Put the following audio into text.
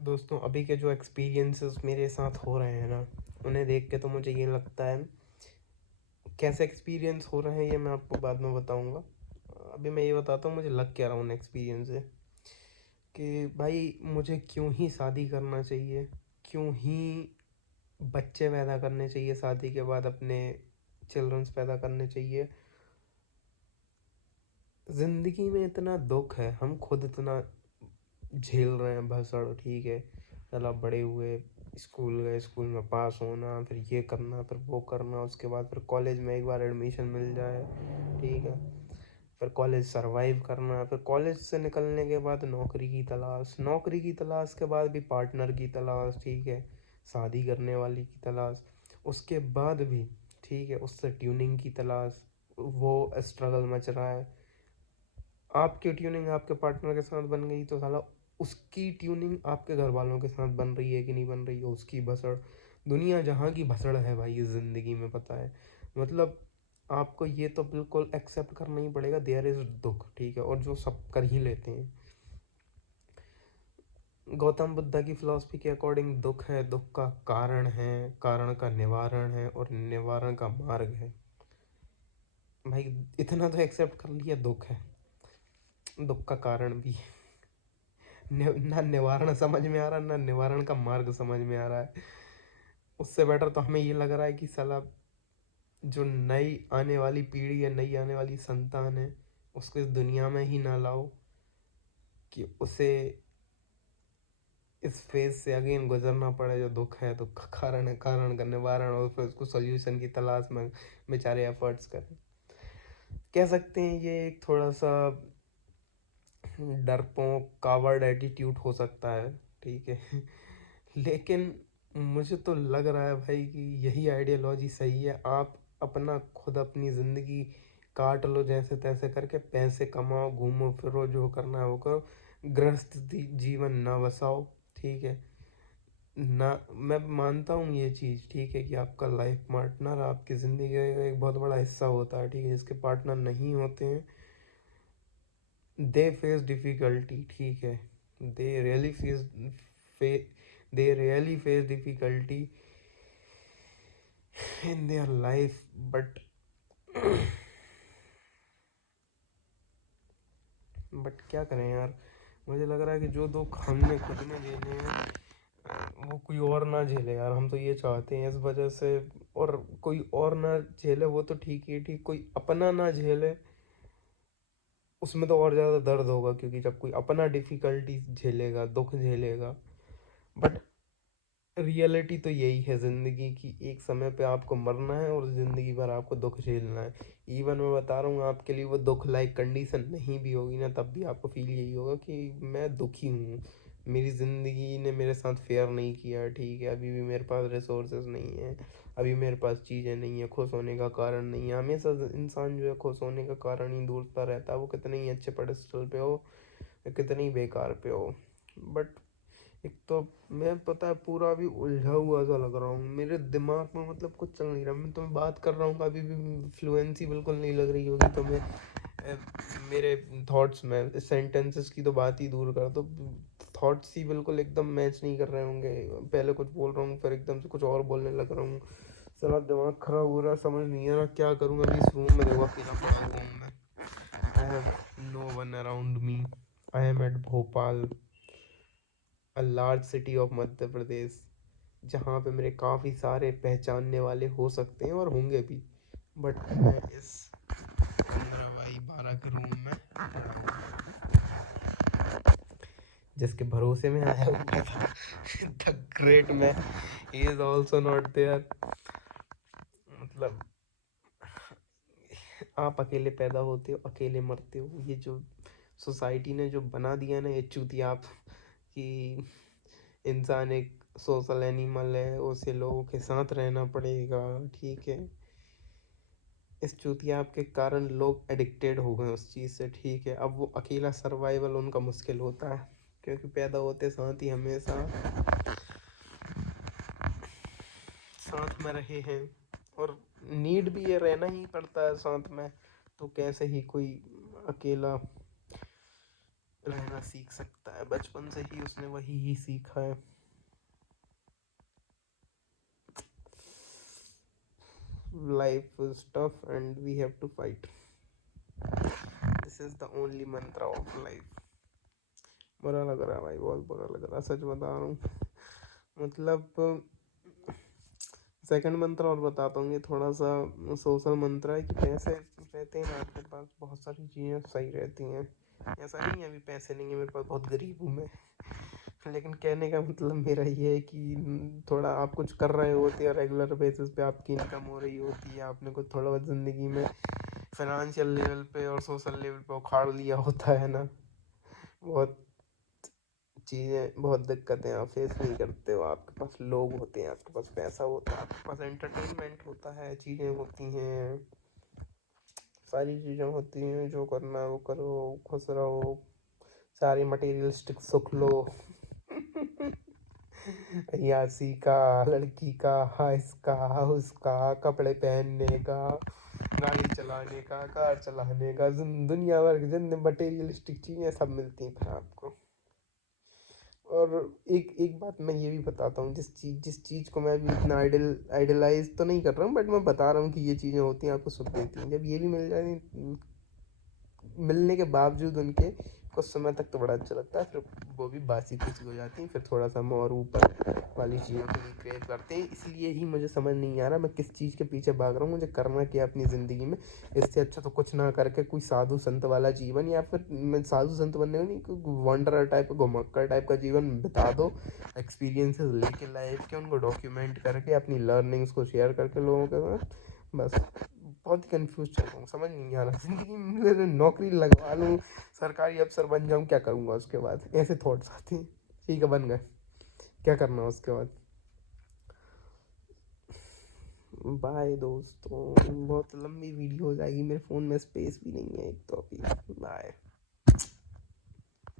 दोस्तों, अभी के जो एक्सपीरियंसेस मेरे साथ हो रहे हैं ना, उन्हें देख के तो मुझे ये लगता है, कैसे एक्सपीरियंस हो रहे हैं ये मैं आपको बाद में बताऊंगा। अभी मैं ये बताता हूँ मुझे लग क्या रहा हूँ एक्सपीरियंस से, कि भाई मुझे क्यों ही शादी करना चाहिए, क्यों ही बच्चे पैदा करने चाहिए, शादी के बाद अपने चिल्ड्रंस पैदा करने चाहिए। ज़िंदगी में इतना दुख है, हम खुद इतना झेल रहे हैं भसड़, ठीक है। चलो बड़े हुए, स्कूल गए, स्कूल में पास होना, फिर ये करना, फिर वो करना, उसके बाद फिर कॉलेज में एक बार एडमिशन मिल जाए, ठीक है। फिर कॉलेज सरवाइव करना, फिर कॉलेज से निकलने के बाद नौकरी की तलाश, नौकरी की तलाश के बाद भी पार्टनर की तलाश, ठीक है। शादी करने वाली की तलाश, उसके बाद भी, ठीक है, उससे ट्यूनिंग की तलाश, वो स्ट्रगल मच रहा है। आपकी ट्यूनिंग आपके पार्टनर के साथ बन गई तो साला उसकी ट्यूनिंग आपके घर वालों के साथ बन रही है कि नहीं बन रही है, उसकी भसड़। दुनिया जहाँ की भसड़ है भाई इस ज़िंदगी में, पता है। मतलब आपको ये तो बिल्कुल एक्सेप्ट करना ही पड़ेगा, देयर इज़ दुख, ठीक है, और जो सब कर ही लेते हैं। गौतम बुद्धा की फिलॉसफी के अकॉर्डिंग दुख है, दुख का कारण है, कारण का निवारण है, और निवारण का मार्ग है। भाई इतना तो एक्सेप्ट कर लिया, दुख है, दुख का कारण भी ना निवारण समझ में आ रहा, ना निवारण का मार्ग समझ में आ रहा है। उससे बेटर तो हमें ये लग रहा है कि साला जो नई आने वाली पीढ़ी है, नई आने वाली संतान है, उसको इस दुनिया में ही ना लाओ, कि उसे इस फेज से अगेन गुजरना पड़े। जो दुख है, दुख का कारण है, कारण का निवारण, और फिर उसको सोल्यूशन की तलाश में बेचारे एफर्ट्स करें। कह सकते हैं ये एक थोड़ा सा डरपोक कावर्ड एटीट्यूड हो सकता है, ठीक है। लेकिन मुझे तो लग रहा है भाई कि यही आइडियोलॉजी सही है। आप अपना खुद अपनी ज़िंदगी काट लो जैसे तैसे करके, पैसे कमाओ, घूमो फिरो, जो करना है वो करो, गृहस्थ जीवन ना बसाओ, ठीक है ना। मैं मानता हूँ ये चीज़, ठीक है, कि आपका लाइफ पार्टनर आपकी ज़िंदगी का एक बहुत बड़ा हिस्सा होता है, ठीक है। जिसके पार्टनर नहीं होते हैं, दे फेस डिफ़िकल्टी, ठीक है, दे रियली फे they really face difficulty in their life, but क्या करें यार। मुझे लग रहा है कि जो दुख हमने खुद में झेले हैं, वो कोई और ना झेले यार। हम तो ये चाहते हैं इस वजह से, और कोई और ना झेले वो तो ठीक ही ठीक, कोई अपना ना झेले उसमें तो और ज़्यादा दर्द होगा, क्योंकि जब कोई अपना डिफ़िकल्टी झेलेगा, दुख झेलेगा। बट रियलिटी तो यही है ज़िंदगी की, एक समय पे आपको मरना है और ज़िंदगी भर आपको दुख झेलना है। इवन मैं बता रहा हूँ, आपके लिए वो दुख लाइक कंडीशन नहीं भी होगी ना, तब भी आपको फील यही होगा कि मैं दुखी हूँ, मेरी ज़िंदगी ने मेरे साथ फेयर नहीं किया, ठीक है। अभी भी मेरे पास रिसोर्सेज नहीं है, अभी मेरे पास चीज़ें नहीं है, खुश होने का कारण नहीं है। हमेशा इंसान जो है खुश होने का कारण ही ढूंढता रहता है, वो कितने ही अच्छे पेडेस्टल पे हो, कितने ही बेकार पे हो। बट एक तो मैं, पता है, पूरा अभी उलझा हुआ सा लग रहा हूँ, मेरे दिमाग में मतलब कुछ चल नहीं रहा। मैं तुम्हें बात कर रहा हूँ, अभी भी फ्लुएंसी बिल्कुल नहीं लग रही होगी तुम्हें। मेरे थॉट्स में सेंटेंसेस की तो बात ही दूर कर दो, थॉट्स ही बिल्कुल एकदम मैच नहीं कर रहे होंगे। पहले कुछ बोल रहा हूँ, फिर एकदम से कुछ और बोलने लग रहा हूँ। सारा दिमाग खराब हो रहा है, समझ नहीं आ रहा क्या करूँ। अभी इस रूम में देखो अकेला पड़ा हुआ हूँ मैं, I have no one around me. I am at Bhopal, a large city of Madhya Pradesh, जहाँ पे मेरे काफ़ी सारे पहचानने वाले हो सकते हैं और होंगे भी। बट मैं इस 15 बाई 12 के रूम में, जिसके भरोसे में आया हुआ था, the great man is also not there. मतलब आप अकेले पैदा होते हो, अकेले मरते हो। ये जो सोसाइटी ने जो बना दिया ना, ये चूतियाप, कि इंसान एक सोशल एनिमल है, उसे लोगों के साथ रहना पड़ेगा, ठीक है। इस चूतियाप के कारण लोग एडिक्टेड हो गए उस चीज़ से, ठीक है। अब वो अकेला सर्वाइवल उनका मुश्किल होता है, क्योंकि पैदा होते साथ ही हमेशा साथ में रहे हैं, और नीड भी ये रहना ही पड़ता है साथ में। तो कैसे ही कोई अकेला रहना सीख सकता है। बचपन से ही उसने वही ही सीखा है। Life is tough and we have to fight. This is the only mantra of life. बुरा लग रहा है भाई, बहुत बुरा लग रहा है, सच बता रहा हूँ। मतलब सेकंड मंत्र और बताता हूँ, ये थोड़ा सा सोशल मंत्र है कि पैसे रहते हैं ना आपके पास, बहुत सारी चीज़ें सही रहती हैं। ऐसा नहीं है अभी पैसे नहीं है मेरे पास, बहुत गरीब हूँ मैं। लेकिन कहने का मतलब मेरा ये है कि थोड़ा आप कुछ कर रहे होते हैं रेगुलर बेसिस पे, आपकी इनकम हो रही होती है, आपने कुछ थोड़ा बहुत ज़िंदगी में फाइनेंशियल लेवल पे और सोशल लेवल पे उखाड़ लिया होता है ना, बहुत चीज़ें, बहुत दिक्कतें आप फेस नहीं करते हो। आपके पास लोग होते हैं, आपके पास पैसा होता है, आपके पास एंटरटेनमेंट होता है, चीज़ें होती हैं, सारी चीज़ें होती हैं, जो करना है वो करो, खुश रहो, सारी मटेरियलिस्टिक सुख लो। यासी का, लड़की का, इसका उसका, कपड़े पहनने का, गाड़ी चलाने का, कार चलाने का, दुनिया भर की जितने मटेरियलिस्टिक चीज़ें सब मिलती हैं फिर आपको। और एक एक बात मैं ये भी बताता हूँ, जिस चीज़ को मैं भी इतना आइडलाइज तो नहीं कर रहा हूँ, बट मैं बता रहा हूँ कि ये चीज़ें होती हैं, आपको सुख देती हैं। जब ये भी मिल जाए, मिलने के बावजूद उनके, कुछ समय तक तो बड़ा अच्छा लगता है, फिर वो भी बासी खुशी हो जाती है, फिर थोड़ा सा हम और ऊपर वाली चीज़ों के लिए क्रेव करते हैं। इसलिए ही मुझे समझ नहीं आ रहा मैं किस चीज़ के पीछे भाग रहा हूँ, मुझे करना क्या अपनी ज़िंदगी में। इससे अच्छा तो कुछ ना करके कोई साधु संत वाला जीवन, या फिर मैं साधु संत बनने को नहीं, कोई वंडर टाइप, घुमक्कर टाइप का जीवन बिता दो, एक्सपीरियंसेस लेके लाइफ के, उनको डॉक्यूमेंट करके, अपनी लर्निंग्स को शेयर करके लोगों के साथ। बस बहुत ही कंफ्यूज चल रहा हूँ, समझ नहीं आ रहा जिंदगी में मेरे नौकरी लगवा लूँ, सरकारी अफसर बन जाऊँ, क्या करूँगा उसके बाद, ऐसे थॉट्स आते हैं। ठीक है बन गए, क्या करना है उसके बाद। बाय दोस्तों, बहुत लंबी वीडियो हो जाएगी, मेरे फ़ोन में स्पेस भी नहीं है एक तो अभी। बाय।